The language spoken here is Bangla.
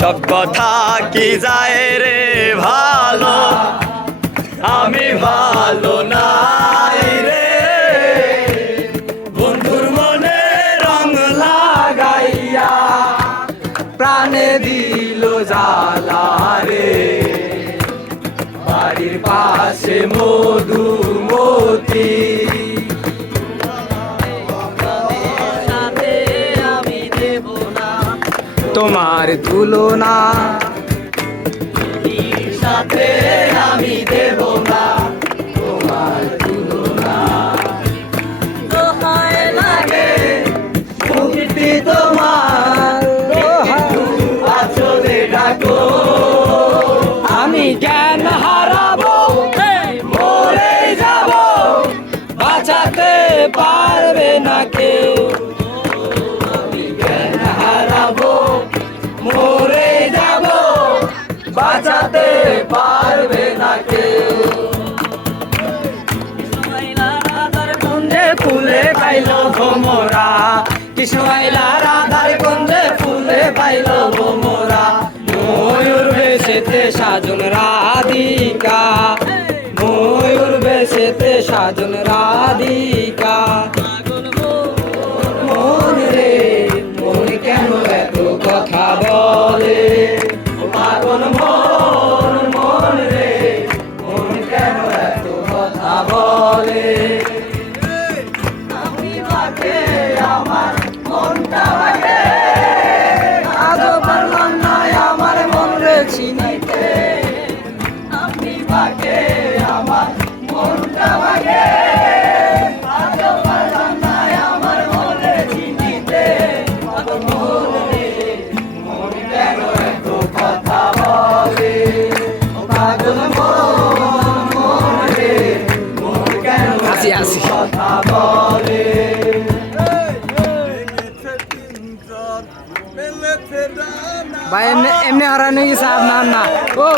সব কথা কি যায় রে ভালো, আমি ভালো নাই রে। বন্ধুর মনে রং লাগাইয়া প্রাণে দিল জ্বালা রে। বাড়ির পাশে মধুমতি, তোমার তুলনা সাথে আমি দেব না, তোমার তুলনা। দোহায় লাগে মুক্তি তোমার, আচলে ডাকো। আমি জ্ঞান হারাবো, মরে যাব, বাঁচাতে পারবে না কেউ। আমি জ্ঞান হারাবো, মরে যাব, বাঁচাতে পারবে না কেউ। কুঞ্জে ফুলে পাইল ভোমরা, কৃষ্ণ আইলা রাধার কুঞ্জে ফুলে পাইল ভোমরা। ময়ূর বেশেতে সাজন রাধিকা, ময়ূর বেশেতে সাজন রাধিকা। মন রে মন কেন এত কথা বলে, পাগল মন মন রে মন কেন এত কথা বলে। আমি বাকে আমার মনটা বাকে, আজও পারলাম না আমার মন রে চিনিতে। আমি বাকে আমার মনটা বাকে, আজও পারলাম না আমার মন রে চিনিতে। পাগল মন রে মন কেন এত কথা বলে, পাগল মন মন রে মন কেন এত কথা বলে। ভাই এমনি হারানো গেছে আপনার না ও